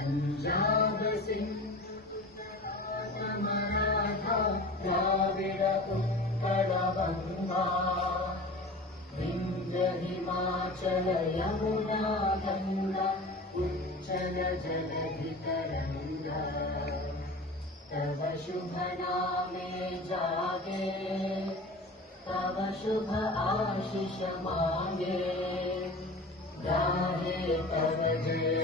पंजाब सिंध गुजरात मराठा द्राविड उत्कल गंगा विंध्य हिमाचल यमुना गंगा उच्चल जलधि तरंगा तव शुभ नामे जागे तव शुभ आशीष मांगे गाहे तव जय